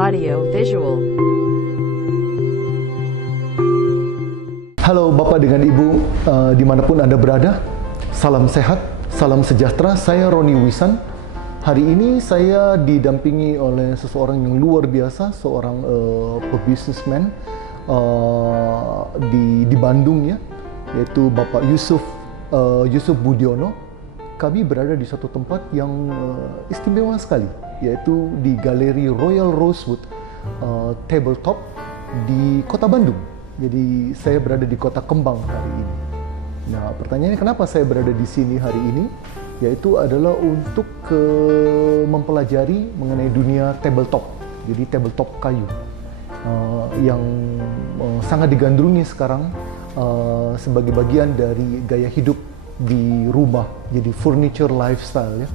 Audio Visual. Halo Bapak dengan Ibu, dimanapun Anda berada, salam sehat, salam sejahtera. Saya Roni Wisan. Hari ini saya didampingi oleh seseorang yang luar biasa, seorang pebisnismen di Bandung ya, yaitu Bapak Yusuf Budiono. Kami berada di satu tempat yang istimewa sekali, yaitu di Galeri Royal Rosewood Tabletop di Kota Bandung. Jadi saya berada di Kota Kembang hari ini. Nah, pertanyaannya kenapa saya berada di sini hari ini? Yaitu adalah untuk mempelajari mengenai dunia tabletop. Jadi tabletop kayu yang sangat digandrungi sekarang sebagai bagian dari gaya hidup di rumah, jadi furniture lifestyle ya.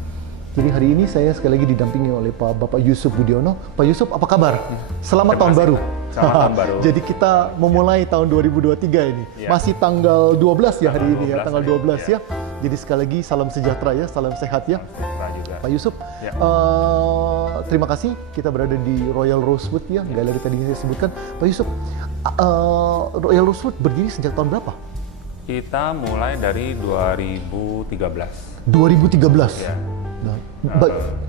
Jadi hari ini saya sekali lagi didampingi oleh Bapak Yusuf Budiono. Pak Yusuf, apa kabar? Selamat tahun baru. Selamat tahun baru. Jadi kita memulai tahun 2023 ini. Ya. Masih tanggal 12 ya hari ini ya, 12 tanggal 12 ya. Jadi sekali lagi salam sejahtera ya, salam sehat ya. Sejahtera juga. Pak Yusuf, Ya. terima kasih kita berada di Royal Rosewood ya, galeri tadi saya sebutkan. Pak Yusuf, Royal Rosewood berdiri sejak tahun berapa? Kita mulai dari 2013. 2013. Ya. Nah,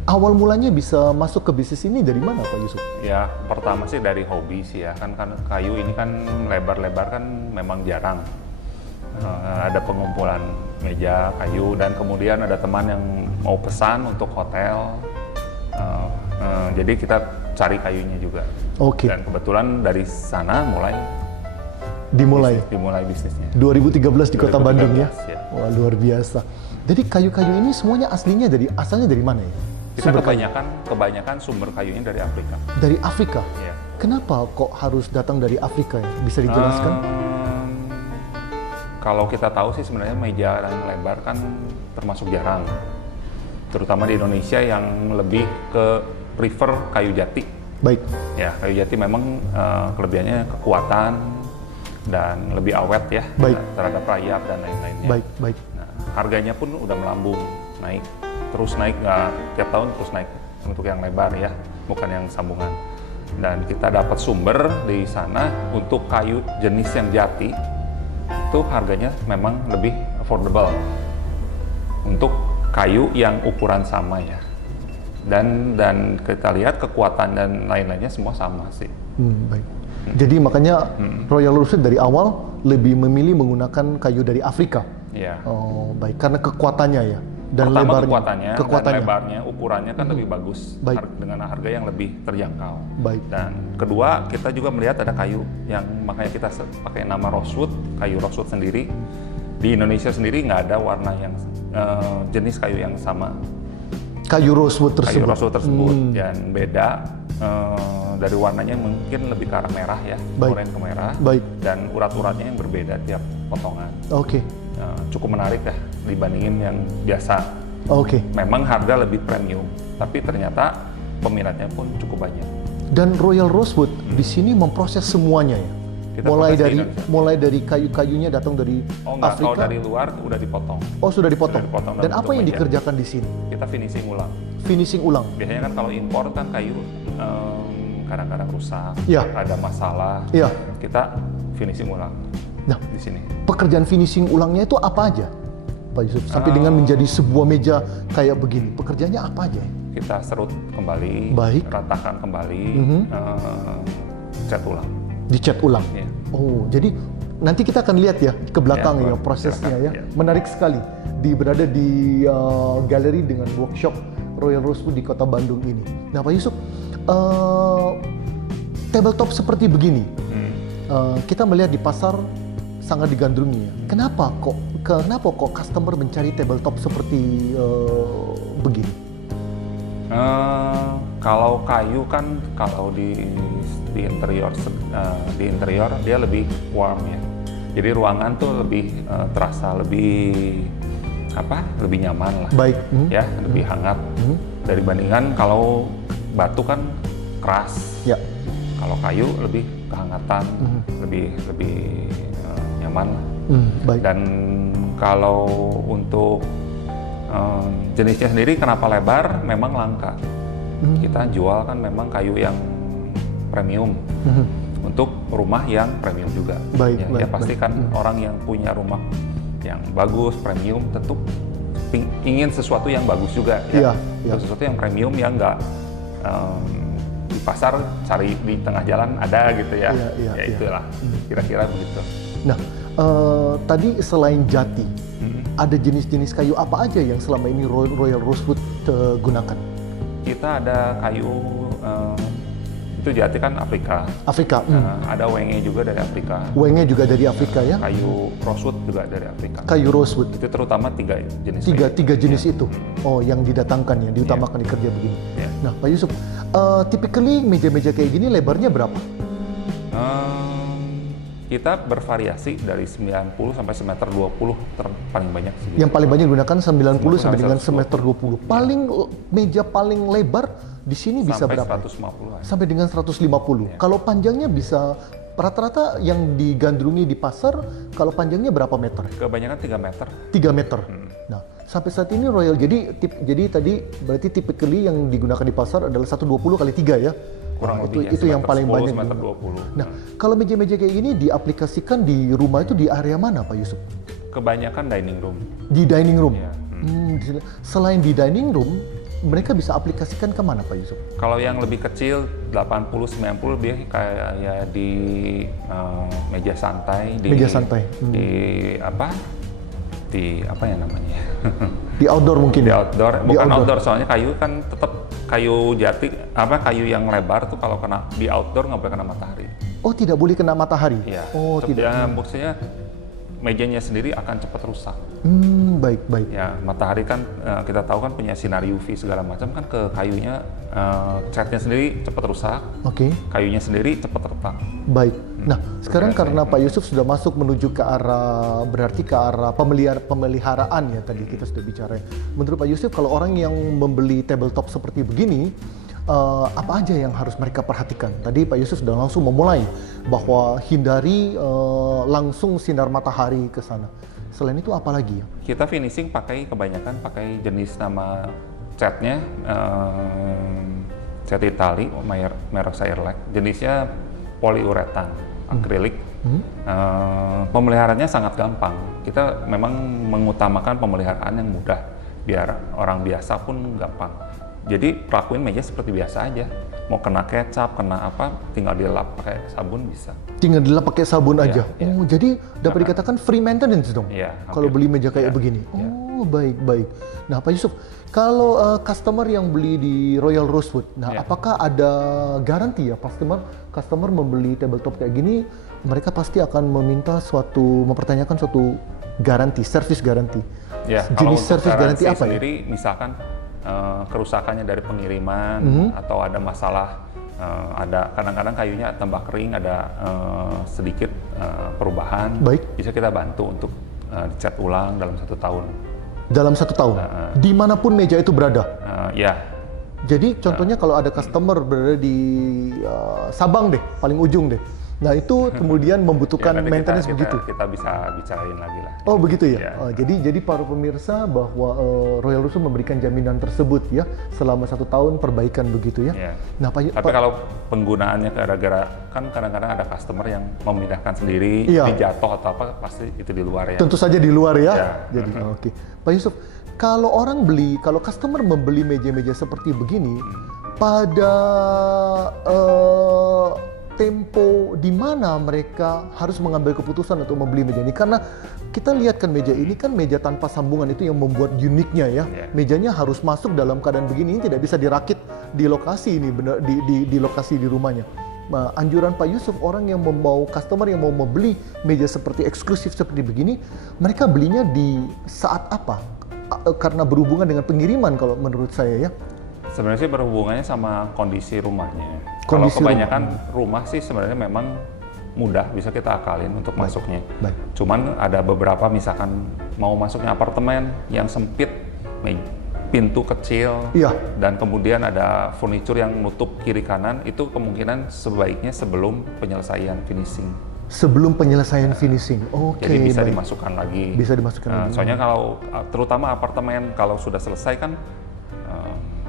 awal mulanya bisa masuk ke bisnis ini dari mana Pak Yusuf? Ya, pertama sih dari hobi sih ya. Kan kayu ini kan lebar-lebar kan memang jarang. Ada pengumpulan meja kayu dan kemudian ada teman yang mau pesan untuk hotel. Jadi kita cari kayunya juga. Oke. Dan kebetulan dari sana Dimulai bisnisnya. 2013 di Kota 2013, Bandung ya. ya. Wah, luar biasa. Jadi kayu-kayu ini semuanya asalnya dari mana ya? Kita Sumber kayu. kebanyakan sumber kayunya dari Afrika. Dari Afrika. Ya. Kenapa kok harus datang dari Afrika ya? Bisa dijelaskan? Kalau kita tahu sih sebenarnya meja dan lebar kan termasuk jarang, terutama di Indonesia yang lebih ke prefer kayu jati. Baik. Ya, kayu jati memang kelebihannya kekuatan dan lebih awet ya. Baik. Terhadap rayap dan lain-lainnya. Baik, baik. Nah, harganya pun udah melambung, terus naik, nggak tiap tahun terus naik untuk yang lebar ya, bukan yang sambungan. Dan kita dapat sumber di sana untuk kayu jenis yang jati, itu harganya memang lebih affordable untuk kayu yang ukuran sama ya. Dan kita lihat kekuatan dan lain-lainnya semua sama sih. Baik. Jadi makanya Royal Rosewood dari awal lebih memilih menggunakan kayu dari Afrika. Ya. Oh, baik. Karena kekuatannya ya. Dan Pertama lebarnya. dan lebarnya, ukurannya kan lebih bagus. Baik. Dengan harga yang lebih terjangkau. Baik. Dan kedua, kita juga melihat ada kayu yang makanya kita pakai nama rosewood, kayu rosewood sendiri. Di Indonesia sendiri nggak ada warna yang jenis kayu yang sama. Kayu rosewood tersebut. Kayu rosewood tersebut yang beda dari warnanya mungkin lebih ke arah merah ya, Baik. oranye ke merah. Baik. Dan urat-uratnya yang berbeda tiap potongan. Oke. Cukup menarik ya dibandingin yang biasa. Oke. Memang harga lebih premium, tapi ternyata peminatnya pun cukup banyak. Dan Royal Rosewood di sini memproses semuanya ya. Kita mulai proses di dari Indonesia. mulai dari kayu-kayunya datang dari Oh enggak, kalau Afrika. dari luar udah dipotong. Oh, sudah dipotong. Sudah dipotong Dan dalam apa bentuk yang meja. dikerjakan di sini? Kita finishing ulang. Finishing ulang. Biasanya kan kalau impor kan kayu kadang-kadang rusak, Iya. ada masalah. Iya. Kita finishing ulang Nah, di sini. pekerjaan finishing ulangnya itu apa aja, Pak Yusuf? Sampai dengan menjadi sebuah meja kayak begini, pekerjaannya apa aja? Kita serut kembali, Baik. ratakan kembali, cat ulang. Dicat ulang. Iya. Oh, jadi nanti kita akan lihat ya ke belakang Ya, ya prosesnya ya. silakan, ya. Menarik sekali. Berada di galeri dengan workshop Royal Rosewood di Kota Bandung ini. Nah, Pak Yusuf, tabletop seperti begini, kita melihat di pasar sangat digandrungi ya. Kenapa kok customer mencari tabletop seperti begini? Kalau kayu kan kalau di interior dia lebih warm ya. Jadi ruangan tuh lebih terasa lebih nyaman lah. Baik. Ya, lebih hangat. Dari bandingan kalau batu kan keras. Ya. Kalau kayu lebih kehangatan, lebih nyaman lah. Baik. Dan kalau untuk jenisnya sendiri kenapa lebar, memang langka. Kita jual kan memang kayu yang premium. Untuk rumah yang premium juga. Baik, Ya pastikan orang yang punya rumah yang bagus, premium, tentu ingin sesuatu yang bagus juga. Ya. Sesuatu yang premium yang nggak di pasar cari di tengah jalan ada gitu ya. Itulah kira-kira begitu. Nah, tadi selain jati, ada jenis-jenis kayu apa aja yang selama ini Royal Rosewood gunakan? Kita ada kayu itu jati kan Afrika. Ada wenge juga dari Afrika. Wenge juga dari Afrika ya. Kayu rosewood juga dari Afrika. Kayu rosewood. Itu terutama tiga jenis. Tiga jenis itu. Oh, yang didatangkan ya, diutamakan di kerja begini. Nah, Pak Yusuf, typically meja-meja kayak gini lebarnya berapa? Kita bervariasi dari 90 sampai semeter 20 paling banyak segitu. Yang paling banyak digunakan 90 sampai dengan semeter 20. Meja paling lebar di sini bisa berapa? 150. Sampai dengan 150. Kalau panjangnya bisa rata-rata yang digandrungi di pasar, kalau panjangnya berapa meter? Kebanyakan 3 meter. 3 meter. Nah, sampai saat ini Royal jadi tadi berarti typically yang digunakan di pasar adalah 120 kali 3 ya. Kurang lebih itu yang paling 10, banyak. Meter 20. Nah, kalau meja-meja kayak gini diaplikasikan di rumah itu di area mana, Pak Yusuf? Kebanyakan dining room. Di dining room. Ya. Selain di dining room, mereka bisa aplikasikan kemana, Pak Yusuf? Kalau yang lebih kecil 80-90 lebih kayak di meja santai. Meja santai. Di apa ya namanya? Di outdoor mungkin. Di outdoor, bukan outdoor soalnya kayu kan tetap kayu jati, kayu yang lebar tuh kalau kena di outdoor nggak boleh kena matahari. Oh, tidak boleh kena matahari? Iya. Oh, tidak. Ya, maksudnya mejanya sendiri akan cepat rusak. Baik. Ya, matahari kan kita tahu kan punya sinar UV segala macam kan ke kayunya, catnya sendiri cepat rusak. Oke. Kayunya sendiri cepat retak. Baik. Nah, sekarang karena Pak Yusuf sudah masuk menuju ke arah pemeliharaan ya tadi kita sudah bicara. Menurut Pak Yusuf, kalau orang yang membeli tabletop seperti begini, apa aja yang harus mereka perhatikan? Tadi Pak Yusuf sudah langsung memulai bahwa hindari langsung sinar matahari ke sana. Selain itu apa lagi ya? Kita finishing kebanyakan pakai jenis nama catnya cat Itali, merek Airlac. Jenisnya poliuretan, akrilik. Pemeliharaannya sangat gampang. Kita memang mengutamakan pemeliharaan yang mudah, biar orang biasa pun gampang. Jadi lakuin meja seperti biasa aja. Mau kena kecap, kena apa, tinggal dilap pakai sabun bisa. Tinggal dilap pakai sabun aja. Oh, jadi dapat dikatakan free maintenance dong. Iya. Kalau beli meja kayak begini. Oh, baik. Nah, Pak Yusuf, kalau customer yang beli di Royal Rosewood, apakah ada garansi ya customer membeli tabletop kayak gini, mereka pasti akan mempertanyakan suatu garansi, service garansi. Ya, jenis service garansi apa sendiri, ya? Misalkan kerusakannya dari pengiriman atau ada masalah, ada kadang-kadang kayunya tambah kering, ada sedikit perubahan. Baik. Bisa kita bantu untuk dicat ulang dalam 1 tahun. Dalam 1 tahun, dimanapun meja itu berada. Ya. Jadi contohnya kalau ada customer berada di Sabang deh, paling ujung deh. Nah itu kemudian membutuhkan maintenance begitu. Kita bisa bicarain lagi lah. Oh begitu ya. Jadi para pemirsa bahwa Royal Rosewood memberikan jaminan tersebut ya selama 1 tahun perbaikan begitu ya. Nah, tapi kalau penggunaannya gara-gara kan kadang-kadang ada customer yang memindahkan sendiri, dijatuh atau apa, pasti itu di luar ya. Tentu saja di luar ya. Jadi oke. Pak Yusuf, kalau customer membeli meja-meja seperti begini pada tempo di mana mereka harus mengambil keputusan untuk membeli meja ini, karena kita lihat kan meja ini kan meja tanpa sambungan, itu yang membuat uniknya ya. Mejanya harus masuk dalam keadaan begini, tidak bisa dirakit di lokasi ini, di lokasi di rumahnya. Nah, anjuran Pak Yusuf, orang yang customer yang mau membeli meja seperti eksklusif seperti begini, mereka belinya di saat apa? Karena berhubungan dengan pengiriman kalau menurut saya ya. Sebenarnya sih berhubungannya sama kondisi rumahnya. Kalau kebanyakan rumah sih sebenarnya memang mudah, bisa kita akalin untuk masuknya. Cuman ada beberapa misalkan mau masuknya apartemen yang sempit, pintu kecil, dan kemudian ada furniture yang nutup kiri kanan, itu kemungkinan sebaiknya sebelum penyelesaian finishing. Sebelum penyelesaian finishing, oke. Jadi bisa dimasukkan lagi. Bisa dimasukkan lagi. Soalnya kalau terutama apartemen kalau sudah selesai kan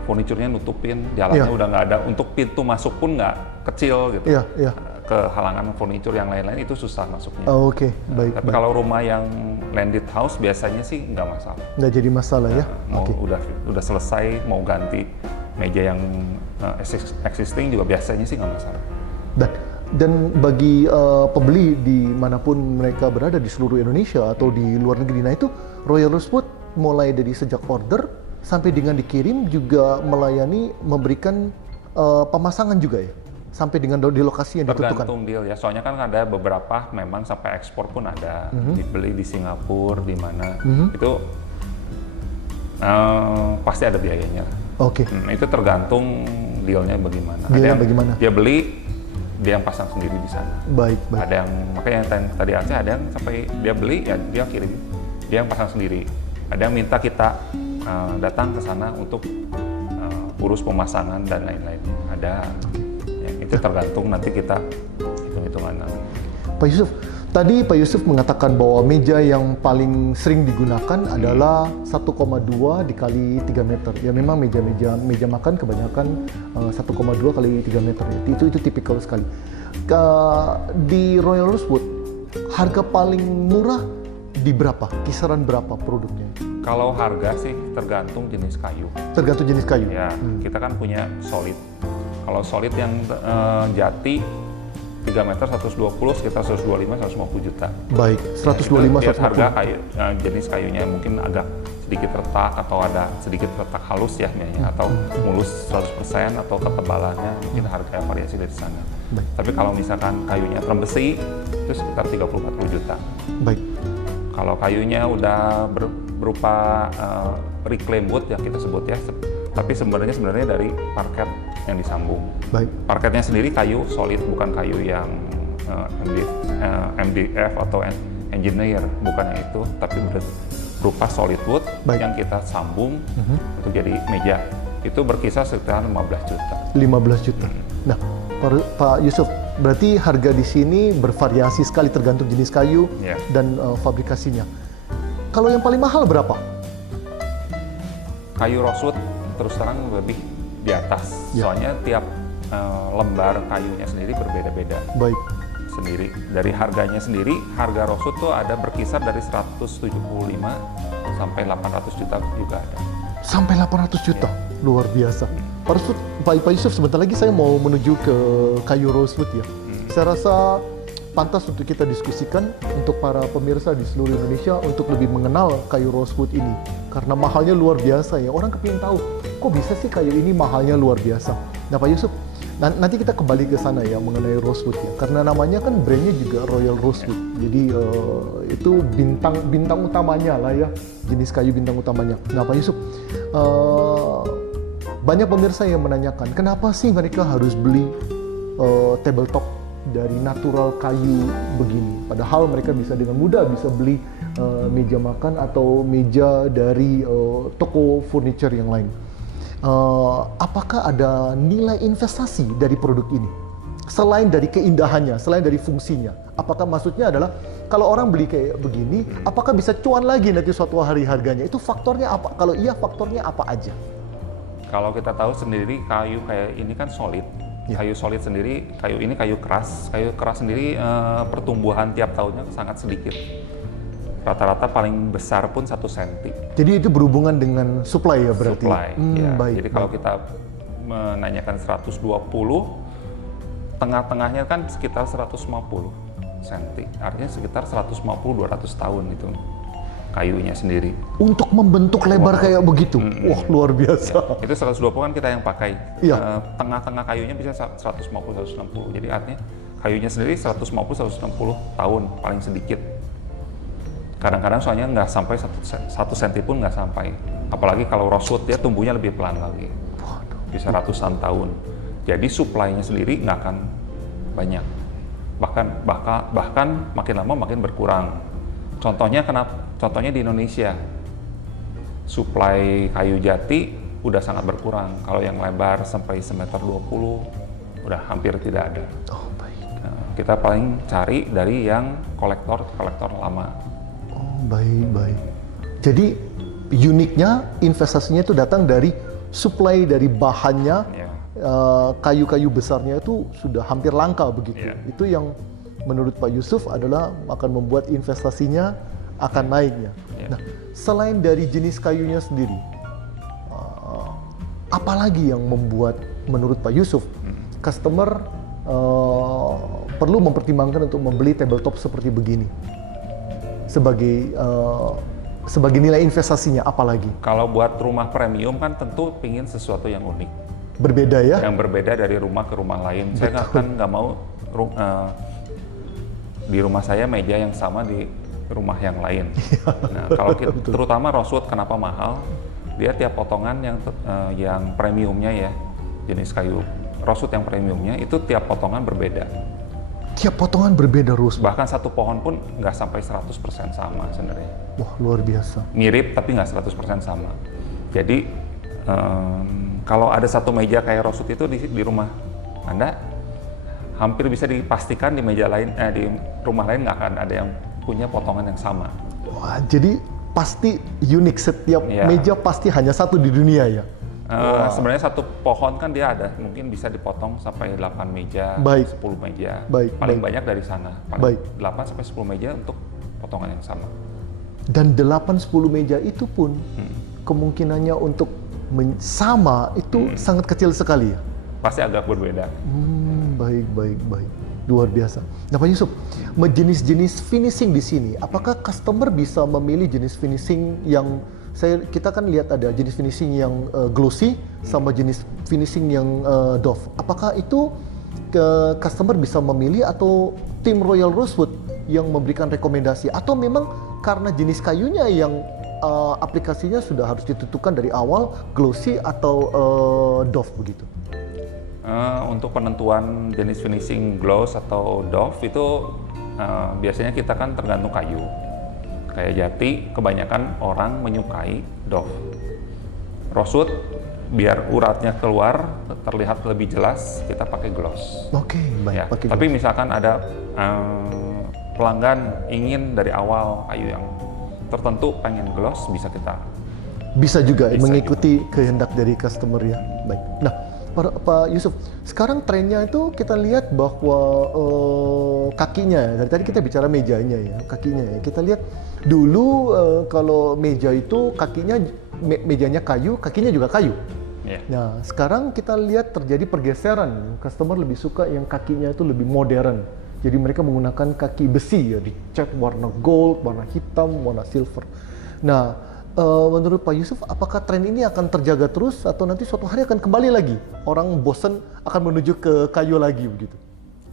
furniturnya nutupin, jalannya Iya. udah nggak ada, untuk pintu masuk pun nggak kecil gitu. Iya, iya. Ke halangan furnitur yang lain-lain itu susah masuknya. Oh, oke, baik. Tapi kalau rumah yang landed house biasanya sih nggak masalah. Nggak jadi masalah ya. Mau Oke. udah selesai, mau ganti meja yang existing juga biasanya sih nggak masalah. Dan bagi pembeli dimanapun mereka berada di seluruh Indonesia atau di luar negeri, nah itu Royal Rosewood mulai dari sejak order sampai dengan dikirim juga melayani, memberikan pemasangan juga ya, sampai dengan di lokasi yang ditentukan. Tergantung deal ya, soalnya kan ada beberapa memang sampai ekspor pun ada, dibeli di Singapura, di mana itu pasti ada biayanya. Oke. Itu tergantung dealnya bagaimana. Dealnya bagaimana? Dia beli, dia yang pasang sendiri di sana. Baik, baik. Ada yang makanya yang tadi Aceh ada yang sampai dia beli ya dia kirim, dia yang pasang sendiri. Ada yang minta kita datang ke sana untuk urus pemasangan dan lain-lain. Ada. Ya, itu tergantung nanti kita hitung-hitungan. Pak Yusuf, tadi Pak Yusuf mengatakan bahwa meja yang paling sering digunakan adalah 1,2 dikali 3 meter. Ya memang meja makan kebanyakan 1,2 kali 3 meter. Ya. Itu tipikal sekali. Di Royal Rosewood, harga paling murah di berapa? Kisaran berapa produknya? Kalau harga sih tergantung jenis kayu. Tergantung jenis kayu. Ya, kita kan punya solid. Kalau solid yang jati 3 meter 120, sekitar 125 150 juta. Baik, 125 Lihat 150. harga kayu, jenis kayunya mungkin agak sedikit retak atau ada sedikit retak halus ya misalnya, atau mulus 100% atau ketebalannya mungkin harga variasi dari sana. Baik. Tapi kalau misalkan kayunya terembesi itu sekitar 30-40 juta. Baik. Kalau kayunya udah berupa reclaim wood yang kita sebut ya, tapi sebenarnya dari parket yang disambung. Baik. Parketnya sendiri kayu solid, bukan kayu yang MDF atau engineer, bukannya itu, tapi berupa solid wood. Baik. Yang kita sambung untuk jadi meja. Itu berkisar sekitar 15 juta. 15 juta. Nah, Pak Yusuf, berarti harga di sini bervariasi sekali tergantung jenis kayu Ya. dan fabrikasinya. Kalau yang paling mahal berapa? Kayu rosewood terus terang lebih di atas, Ya. soalnya tiap lembar kayunya sendiri berbeda-beda. Baik. Sendiri. Dari harganya sendiri, harga rosewood tuh ada berkisar dari 175 sampai 800 juta juga ada. Sampai 800 juta. Luar biasa. Pak Yusuf, sebentar lagi saya mau menuju ke kayu rosewood ya. Saya rasa pantas untuk kita diskusikan untuk para pemirsa di seluruh Indonesia untuk lebih mengenal kayu rosewood ini. Karena mahalnya luar biasa ya. Orang kepingin tahu, kok bisa sih kayu ini mahalnya luar biasa. Nah Pak Yusuf, nanti kita kembali ke sana ya mengenai rosewood ya. Karena namanya kan brandnya juga Royal Rosewood. Jadi itu bintang utamanya lah ya. Jenis kayu bintang utamanya. Nah Pak Yusuf, banyak pemirsa yang menanyakan, kenapa sih mereka harus beli tabletop dari natural kayu begini? Padahal mereka bisa dengan mudah bisa beli meja makan atau meja dari toko furniture yang lain. Apakah ada nilai investasi dari produk ini? Selain dari keindahannya, selain dari fungsinya. Apakah maksudnya adalah kalau orang beli kayak begini, apakah bisa cuan lagi nanti suatu hari harganya? Itu faktornya apa? Kalau iya, faktornya apa aja? Kalau kita tahu sendiri kayu kayak ini kan solid. Ya. Kayu solid sendiri, kayu ini kayu keras. Kayu keras sendiri pertumbuhan tiap tahunnya sangat sedikit. Rata-rata paling besar pun 1 senti. Jadi itu berhubungan dengan supply ya berarti? Supply, ya. Baik. Jadi kalau kita menanyakan 120, tengah-tengahnya kan sekitar 150 senti. Artinya sekitar 150-200 tahun itu kayunya sendiri. Untuk membentuk lebar kayak begitu? Wah, luar biasa. Ya, itu 120 kan kita yang pakai. Iya. Tengah-tengah kayunya bisa 150-160. Jadi artinya kayunya sendiri 150-160 tahun paling sedikit. Kadang-kadang soalnya nggak sampai 1 senti pun nggak sampai. Apalagi kalau rosewood dia tumbuhnya lebih pelan lagi. Bisa ratusan tahun. Jadi supply-nya sendiri nggak akan banyak. Bahkan makin lama makin berkurang. Contohnya di Indonesia, supply kayu jati udah sangat berkurang. Kalau yang lebar sampai 1,20 m udah hampir tidak ada. Oh, baik. Nah, kita paling cari dari yang kolektor lama. Oh, baik. Jadi uniknya investasinya itu datang dari supply dari bahannya, Ya. kayu-kayu besarnya itu sudah hampir langka begitu. Iya. Itu yang menurut Pak Yusuf adalah akan membuat investasinya akan naiknya. Iya. Nah, selain dari jenis kayunya sendiri, apalagi yang membuat menurut Pak Yusuf customer perlu mempertimbangkan untuk membeli tabletop seperti begini sebagai nilai investasinya, apalagi Kalau buat rumah premium kan tentu pingin sesuatu yang unik, berbeda ya? yang berbeda dari rumah ke rumah lain. Saya nggak mau di rumah saya meja yang sama di rumah yang lain. Nah, kalau kita, terutama rosewood, kenapa mahal? Dia tiap potongan yang premiumnya ya, jenis kayu rosewood yang premiumnya itu tiap potongan berbeda. Tiap potongan berbeda, Rus. Bahkan satu pohon pun nggak sampai 100% sama sebenarnya. Wah, luar biasa. Mirip tapi nggak 100% sama. Jadi kalau ada satu meja kayak rosewood itu di rumah Anda, hampir bisa dipastikan di meja lain, di rumah lain nggak akan ada yang punya potongan yang sama. Wah, jadi pasti unik, setiap Iya. meja pasti hanya satu di dunia ya? Sebenarnya satu pohon kan dia ada, mungkin bisa dipotong sampai 8 meja, Baik. 10 meja. Baik, Paling baik. banyak dari sana, Baik. paling 8 sampai 10 meja untuk potongan yang sama. Dan 8-10 meja itu pun kemungkinannya untuk sama itu sangat kecil sekali ya? Pasti agak berbeda. Baik. Luar biasa. Nah, Pak Yusuf, jenis-jenis finishing di sini, apakah customer bisa memilih jenis finishing yang kita kan lihat ada jenis finishing yang glossy sama jenis finishing yang doff. Apakah itu customer bisa memilih atau tim Royal Rosewood yang memberikan rekomendasi, atau memang karena jenis kayunya yang aplikasinya sudah harus ditentukan dari awal glossy atau doff begitu? Untuk penentuan jenis finishing gloss atau doff itu biasanya kita kan tergantung kayu. Kayak jati, kebanyakan orang menyukai doff. Rosewood, biar uratnya keluar, terlihat lebih jelas, kita pakai gloss. Oke, baik. Ya. Pakai Tapi gloss. misalkan ada pelanggan ingin dari awal kayu yang tertentu pengen gloss, bisa kita. Bisa juga Bisa mengikuti kehendak dari customer ya. Baik. Nah, Pak Yusuf, sekarang trennya itu kita lihat bahwa kakinya, dari tadi kita bicara mejanya ya, kakinya ya. Kita lihat dulu kalau meja itu kakinya, mejanya kayu, kakinya juga kayu. Ya. Nah, sekarang kita lihat terjadi pergeseran. Customer lebih suka yang kakinya itu lebih modern. Jadi mereka menggunakan kaki besi ya, dicat warna gold, warna hitam, warna silver. Nah, menurut Pak Yusuf, apakah tren ini akan terjaga terus atau nanti suatu hari akan kembali lagi? Orang bosan akan menuju ke kayu lagi begitu?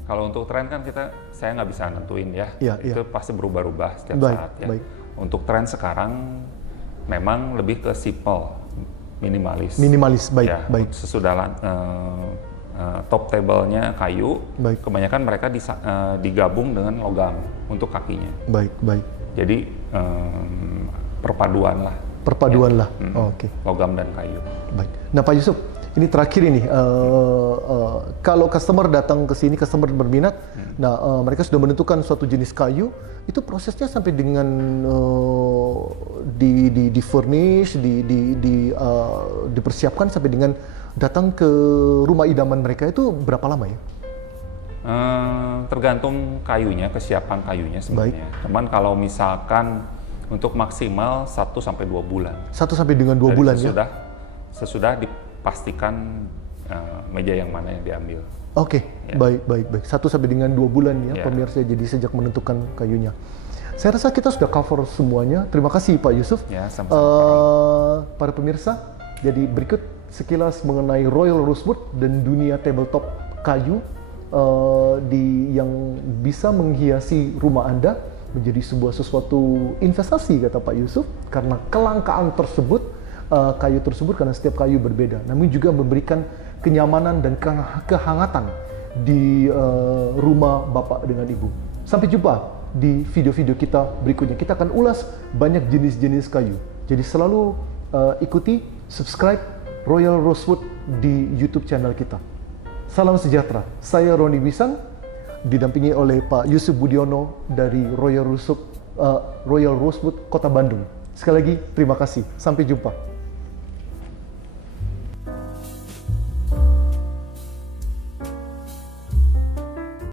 Kalau untuk tren kan saya nggak bisa nentuin ya. Iya, Itu pasti berubah-ubah setiap Baik, saat ya. baik. Untuk tren sekarang memang lebih ke simple, minimalis. Minimalis, baik, Ya, baik. sesudah top table-nya kayu, Baik. kebanyakan mereka digabung dengan logam untuk kakinya. Baik, baik. Jadi perpaduan lah. Perpaduan lah. Mm-mm. Oh, oke. Logam dan kayu. Baik. Nah, Pak Yusuf, ini terakhir ini, kalau customer datang ke sini, customer berminat, nah mereka sudah menentukan suatu jenis kayu, itu prosesnya sampai dengan di furnish, dipersiapkan sampai dengan datang ke rumah idaman mereka itu berapa lama ya? Tergantung kayunya, kesiapan kayunya sebenarnya. Cuman kalau misalkan untuk maksimal 1-2 bulan. 1 sampai dengan 2 Dari bulan ya? Sesudah dipastikan meja yang mana yang diambil. Oke, Ya. baik. 1 sampai dengan 2 bulan ya, Ya. pemirsa, jadi sejak menentukan kayunya. Saya rasa kita sudah cover semuanya. Terima kasih Pak Yusuf. Ya, sama-sama. Para pemirsa, jadi berikut sekilas mengenai Royal Rosewood dan dunia tabletop kayu yang bisa menghiasi rumah Anda menjadi sesuatu investasi, kata Pak Yusuf, karena kelangkaan tersebut, kayu tersebut, karena setiap kayu berbeda, namun juga memberikan kenyamanan dan kehangatan di rumah Bapak dengan Ibu. Sampai jumpa di video-video kita berikutnya. Kita akan ulas banyak jenis-jenis kayu. Jadi selalu ikuti, subscribe Royal Rosewood di YouTube channel kita. Salam sejahtera. Saya Roni Wisan, didampingi oleh Pak Yusuf Budiono dari Royal Rosewood Kota Bandung. Sekali lagi terima kasih. Sampai jumpa.